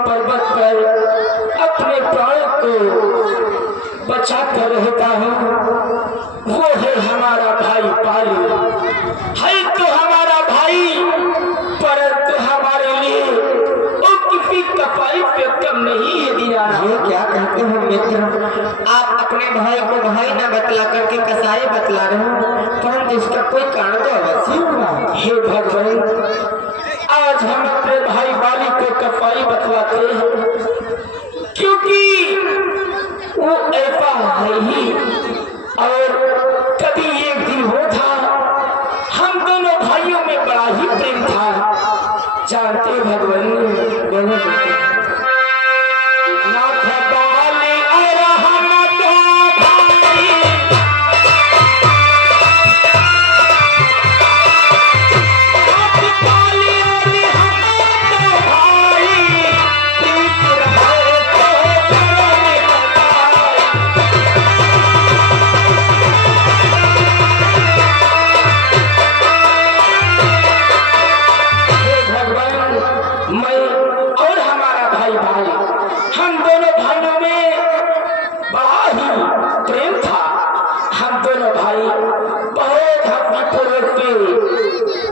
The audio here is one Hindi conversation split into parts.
पर्वत पर अपने प्राण को बचा कर रहता हूँ, वो है हमारा भाई पाली। है तो हमारा भाई, परंतु हमारे लिए उसकी कपाई पे कम नहीं है दिया। ये क्या कहते हो मित्र, आप अपने भाई को भाई न बतला करके कसाई बतला रहे हो, परंतु इसका कोई कारण तो अवश्य होगा। हे भगवान, आज हम अपने भाई बाली को कपाई बतलाते हैं, क्योंकि वो ऐसा है ही। और कभी एक दिन वो था, हम दोनों भाइयों में बड़ा ही प्रेम था। जानते भगवान,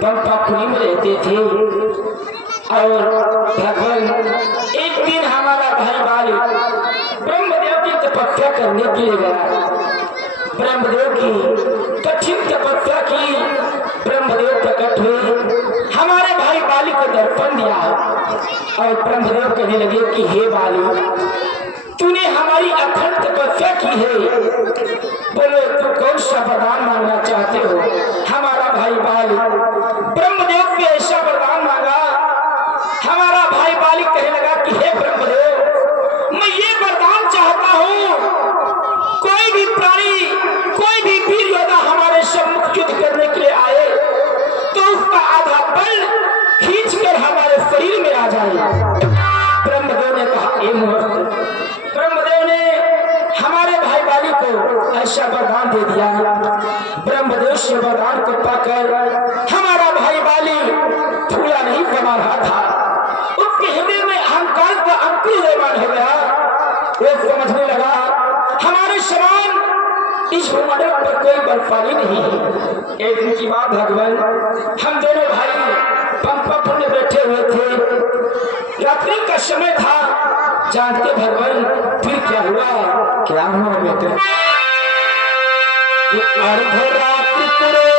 पंपापुरी में रहते थे। और भगवान, एक दिन हमारा भाई बाली ब्रह्मदेव की तपस्या करने के लिए गया। ब्रह्मदेव की कठिन तपस्या की, ब्रह्मदेव प्रकट हुए, हमारे भाई बाली को दर्पण दिया। और ब्रह्मदेव कहने लगे कि हे बाली, तूने हमारी अखंड तपस्या की है, बोलो तू कौन सा वरदान मांगना चाहते हो। हमारा भाई बाली ब्रह्मदेव से ऐसा वरदान मांगा। हमारा भाई बाली कहने लगा कि हे ब्रह्मदेव, मैं ये वरदान चाहता हूँ, कोई भी प्राणी, कोई भी वीर योद्धा हमारे सम्मुख युद्ध करने के लिए आए तो उसका आधा बल खींचकर हमारे शरीर में आ जाए। ब्रह्मदेव ने कहा, ए मूर्ख, ब्रह्मदेव ने हमारे भाई बाली को ऐसा वरदान दे दिया। ब्रह्मदेव से वरदान को पाकर हमारा भाई बाली फूला नहीं समा रहा था, उसके हृदय में अहंकार का अंकुर निर्माण हो गया। वो समझने लगा हमारे समान इस भूमंडल पर कोई बर्फानी नहीं है। एक दिन की बात भगवान, हम दोनों भाई पंपापुर में बैठे हुए थे, रात्रि का समय था। जानते भगवान फिर क्या हुआ? क्या हुआ बेटे? अर्धरात्रि द्वारे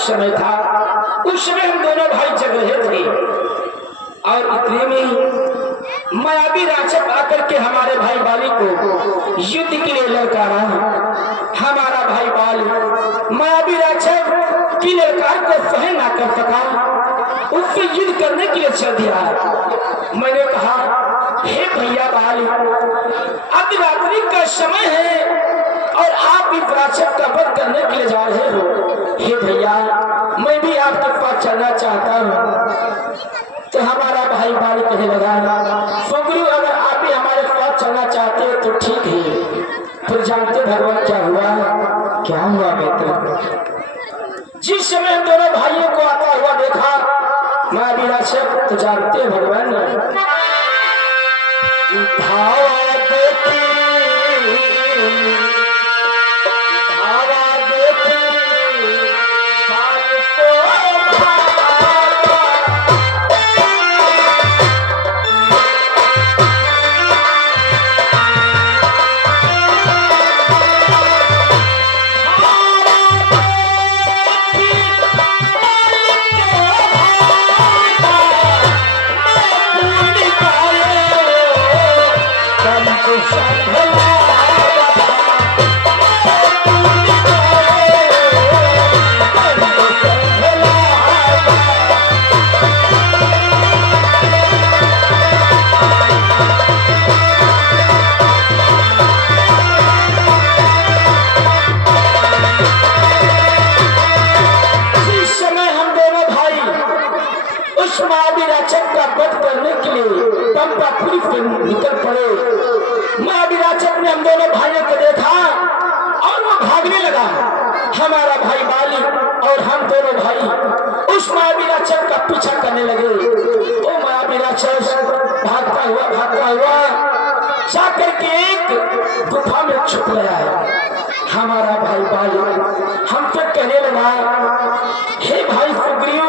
समय था। उस समय हम दोनों भाई जग रहे थे और इतने में मायावी राक्षस आकर के हमारे भाई बाली को युद्ध के लिए ललकारा। हमारा भाई बाली मायावी राक्षस की ललकार को सहन ना कर सका, उससे युद्ध करने के लिए चल दिया। मैंने कहा, हे भैया बाली, अब रात्रि का समय है और आप इस राक्षस का वध करने के लिए जा रहे हो। हे भैया, मैं भी आपके पास चलना चाहता हूँ। तो हमारा भाई बाली कहने लगा, स्वगुरु, अगर आप भी हमारे पास चलना चाहते हो तो ठीक है। फिर जानते भगवान क्या हुआ? क्या हुआ बेटे? जिस समय हम दोनों भाइयों को आता हुआ देखा मायावी राक्षस, तो जानते भगवान निकल पड़े। महाविराचक ने हम दोनों भाइयों को देखा और वो भागने लगा। हमारा भाई बाली और हम दोनों भाई उस महाविराचक का पीछा करने लगे। वो महाविराचक भागता हुआ जाकर के एक गुफा में छुप गया है। हमारा भाई बाली हमसे कहने लगा, हे भाई सुग्रीव,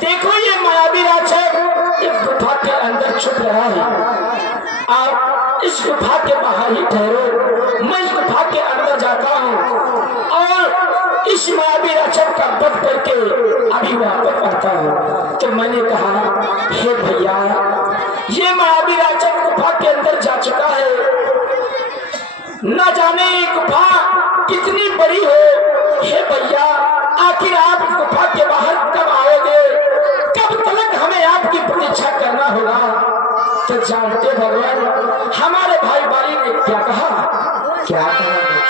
देखो ये महाविराचक इस गुफा के अंदर छुप रहा है। आप इस गुफा के बाहर ही ठहरो, मैं इस गुफा के अंदर जाता हूँ और इस महाविराचक का वध करके अभी वापस आता हूँ। तो मैंने कहा, हे भैया, ये महाविराचक गुफा के अंदर जा चुका है, न जाने ये गुफा कितनी बड़ी हो। हे भैया, आखिर आप इस गुफा के बाहर कब आओगे? कब तक हमें आपकी प्रतीक्षा करना होगा? तो जानते भगवान, हमारे भाई बाली ने क्या कहा?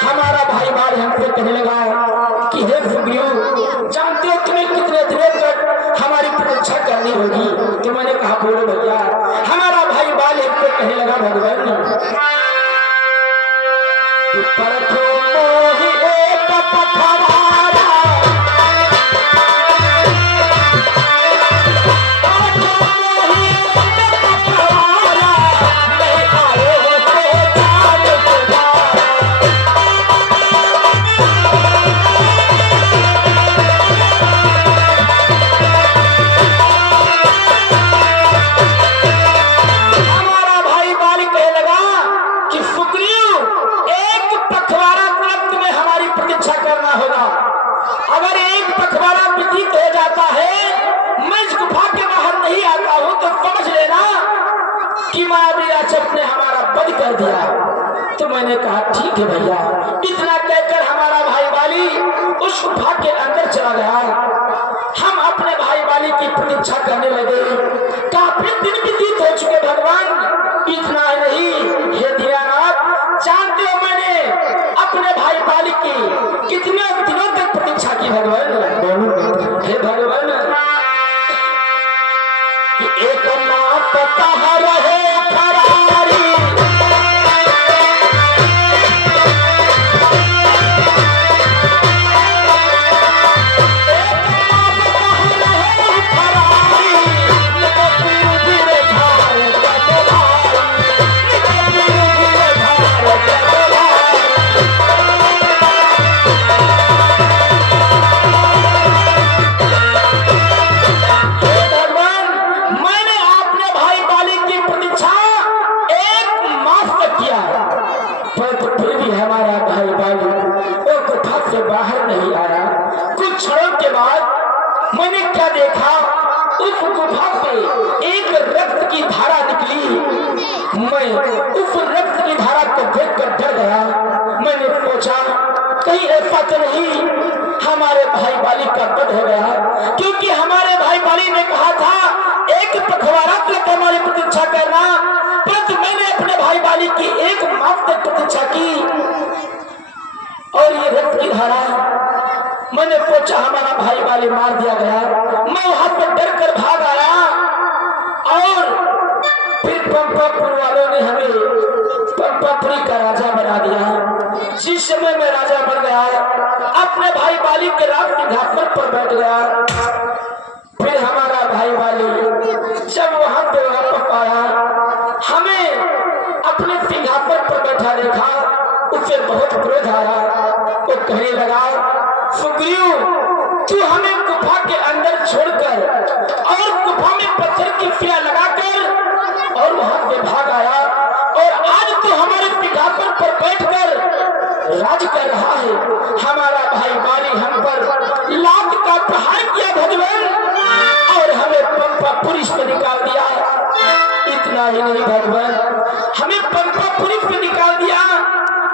हमारा भाई बाली हमसे कहने लगा कि हे सुग्रीव, जानते हो तुम्हें कितने दिनों तक हमारी प्रतीक्षा करनी होगी? तो मैंने कहा, बोलो भैया। हमारा भाई बाली हमसे कहने लगा, भगवान, अगर एक पखवाड़ा व्यतीत हो जाता है, मैं इस गुफा के बाहर नहीं आता हूं, तो समझ लेना कि महाविराचक ने हमारा वध कर दिया। तो मैंने कहा, ठीक है भैया। इतना कहकर हमारा भाई बाली उस गुफा के अंदर चला गया। हम अपने भाई बाली की प्रतीक्षा करने लगे। काफी दिन व्यतीत हो चुके भगवान। इतना नहीं, हे दीनानाथ, जानते हो मैंने अपने भाई बाली की कितने दिनों तक प्रतीक्षा की भगवान? हे भगवान, एक मात कहा रहे फरारी, बाहर नहीं आया। कुछ क्षणों के बाद मैंने क्या देखा, उस गुफा से एक रक्त की धारा निकली। मैं उस रक्त की धारा को देखकर डर गया। मैंने सोचा, कहीं ऐसा तो नहीं हमारे भाई बाली का वध हो गया? क्योंकि हमारे भाई बाली ने कहा था एक पखवाड़ा तक हमारी प्रतीक्षा करना, परंतु मैंने अपने भाई बाली की एक मास तक प्रतीक्षा की और ये रक्त की धारा, मैंने सोचा हमारा भाई बाली मार दिया गया। मैं वहां से डर कर भाग आया और फिर पंपापुर वालों ने हमें पंपापुरी का राजा बना दिया। जिस समय मैं राजा बन गया, अपने भाई बाली के राज सिंहासन पर बैठ गया। फिर हमारा भाई बाली जब वहां पे वापस आया, हमें अपने सिंहासन पर बैठा देखा, उसे बहुत क्रोध आया। वो कहने लगा, सुग्रीव, तू हमें गुफा के अंदर छोड़कर और गुफा में पत्थर की सिया लगाकर और वहां से भाग आया, और आज तू हमारे सिंहासन पर बैठकर राज कर रहा है। हमारा भाई बाली हम पर लात का प्रहार किया भगवान, और हमें पंपापुरी से निकाल दिया। इतना ही नहीं भगवान, हमें पंपापुरी से निकाल दिया।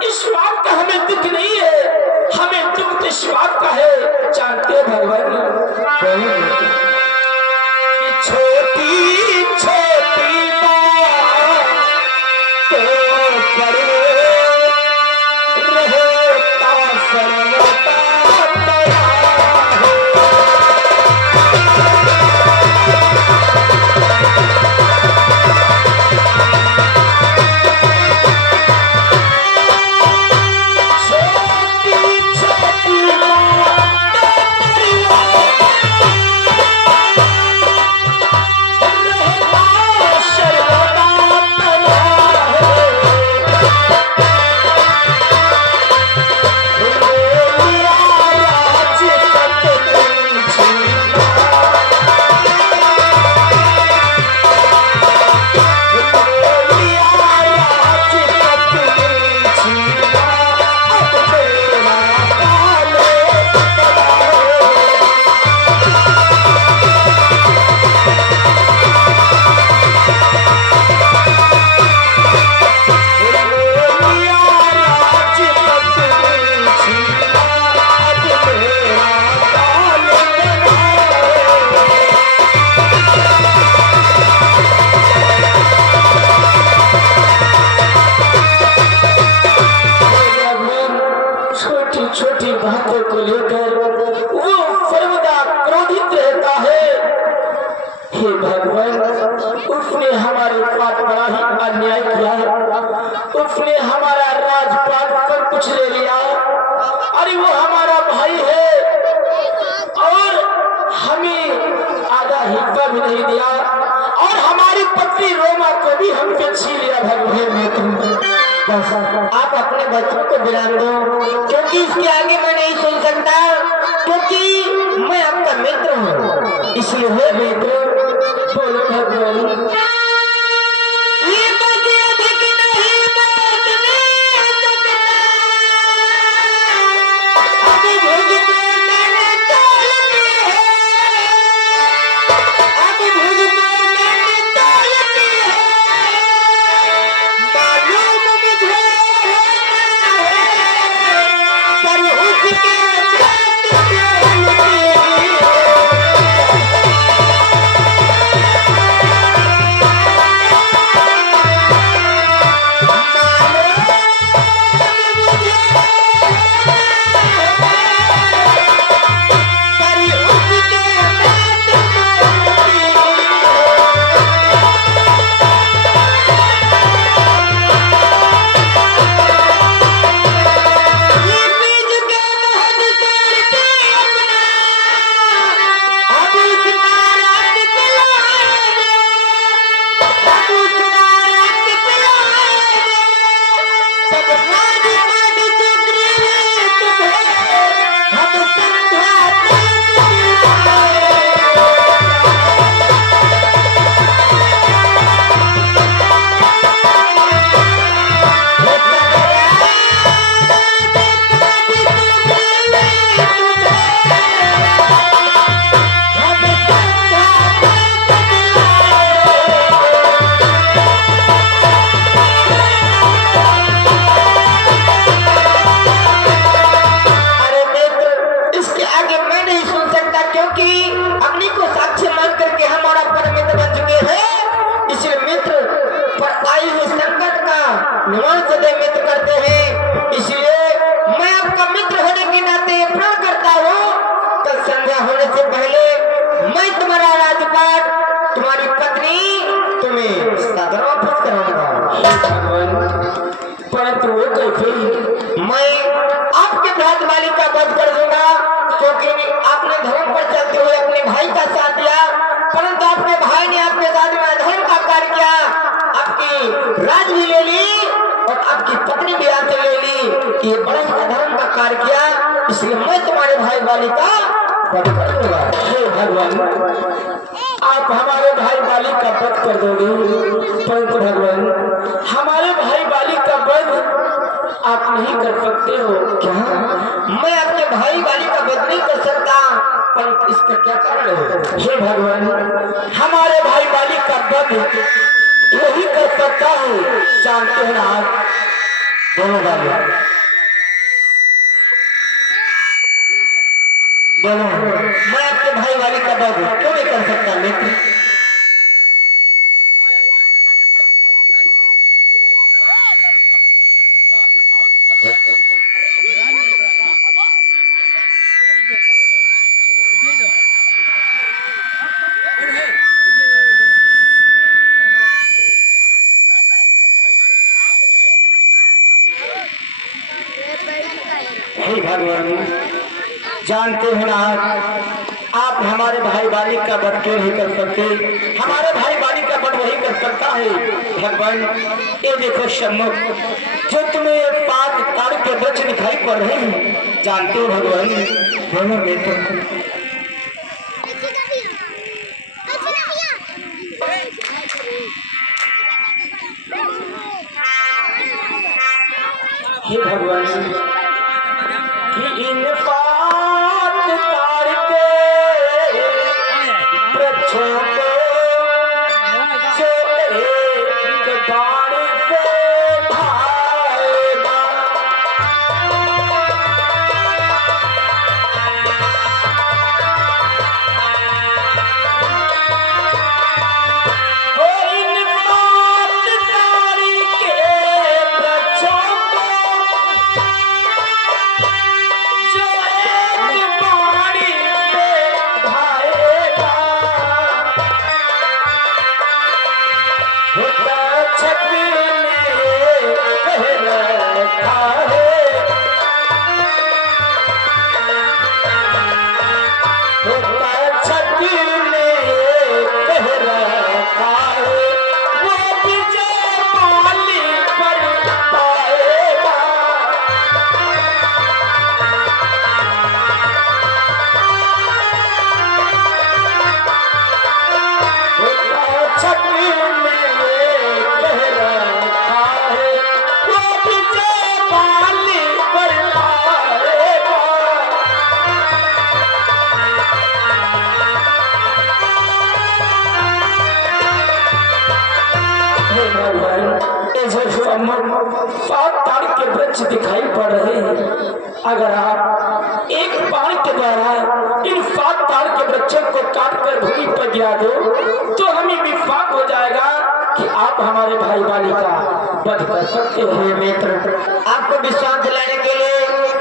इस बात का हमें दुख नहीं है, हमें दुख तो इस बात का है, जानते भगवान छोटी छोटी बात तो कर रहता सर्वता छोटी बातों को लेकर वो सर्वदा क्रोधित रहता है। हे भगवान, उसने हमारे साथ बड़ा ही अन्याय किया है, उसने हमारा राजपाट पर कुछ ले लिया। अरे वो हमारा भाई है और हमें आधा हिस्सा भी नहीं दिया और हमारी पत्नी रोमा को भी हमसे छीन लिया। भगवान आप अपने बच्चों को विराम दो, क्योंकि इसके आगे मैं नहीं सुन सकता, क्योंकि मैं आपका मित्र हूँ। इसलिए हे मित्र, बोलो भगवान। परंतु वो कैसे? मैं आपके भ्रात मालिक का वध कर दूंगा, क्योंकि आपने धर्म पर चलते हुए अपने भाई का साथ दिया, परंतु आपके भाई ने आपके साथ में अधर्म का कार्य किया, आपकी राज भी ले ली और आपकी पत्नी भी आपसे ले ली। ये बड़ा ही अधर्म का कार्य किया, इसलिए मैं तुम्हारे भाई वाली का वध कर दूंगा। हे भगवान, आप हमारे भाई बाली का वध कर दोगे, परंतु भगवान हमारे भाई बाली का वध आप नहीं कर सकते हो क्या? मैं अपने भाई बाली का वध नहीं कर सकता, परंतु इसका क्या कारण है? हे भगवान, हमारे भाई बाली का वध यही कर सकते करता है जानते हैं ना दोनों भाई बोलो मैं आपके भाई वाली का वध क्यों नहीं कर सकता मित्र। हे भगवान जानते हैं ना आप हमारे भाई वाली का वध क्यों नहीं कर सकते। हमारे भाई वाली का वध वही कर सकता है भगवान। ये देखो सम्मुख जो तुम्हें 5 ताड़ के वृक्ष दिखाई पड़ रहे हैं जानते हो भगवान दोनों मित्र हे भगवान कि इन 5 ताड़ के वृक्षों को जो एक बाण से भाएगा इन 5 ताड़ के वृक्षों को जो एक बाण से भाएगा छक ने कह रखा है छक ने कह रखा है वो विजय माली पर पाएगा। छक ने कह रखा है वो विजय माली पर पाएगा। हे भगवान ये जो सम्मुख 5 ताड़ के वृक्ष दिखाई पड़ रहे हैं अगर आप एक बाण के द्वारा इन 5 ताड़ के वृक्षों को काट कर भूमि पर गिरा दो तो हमें विश्वास हो जाएगा कि आप हमारे भाई वाली का वध कर सकते हो मित्र। आपको विश्वास दिलाने के लिए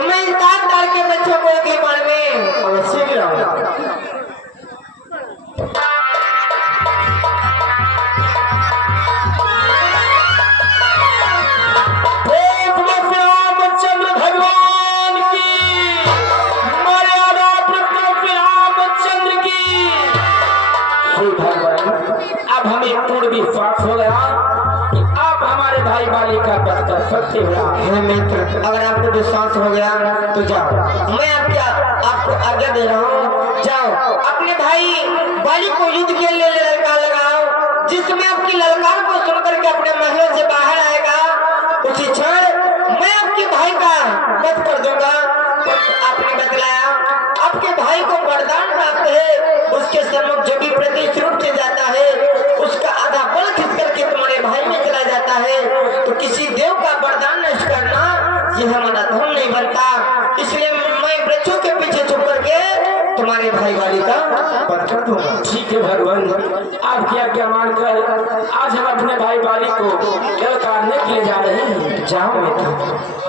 मैं इन 5 ताड़ के वृक्षों को एक बाण में अवश्य गिराऊंगा। रामचंद्र भगवान की मर्यादा प्रभु रामचंद्र की। हे भगवान अब हमें पूर्ण विश्वास हो गया कि आप हमारे भाई वाली का वध कर सकते हो। हे मित्र अगर आपको विश्वास हो गया तो जाओ मैं आपको आज्ञा दे रहा हूँ जाओ अपने भाई वाली को युद्ध के लिए ललकार लगाओ। जिसमें आपकी ललकार को सुनकर के अपने महलों से बाहर आएगा उसी क्षण मैं आपके भाई का वध कर दूंगा। आपने बतलाया आपके भाई को वरदान प्राप्त है उसके सम्मुख जो भी प्रत्यक्ष रूप से जाता है उसका आधा बल खींच करके तुम्हारे भाई में चला जाता है। तो किसी देव का वरदान नष्ट करना ये हमारा धर्म नहीं बनता। इसलिए मैं वृक्षों के पीछे छुप करके तुम्हारे भाई वाली का वध कर दूंगा। ठीक है भगवान आप क्या मानकर आज हम अपने भाई वाली को ललकारने के लिए जा रहे हैं। जाओ मित्र।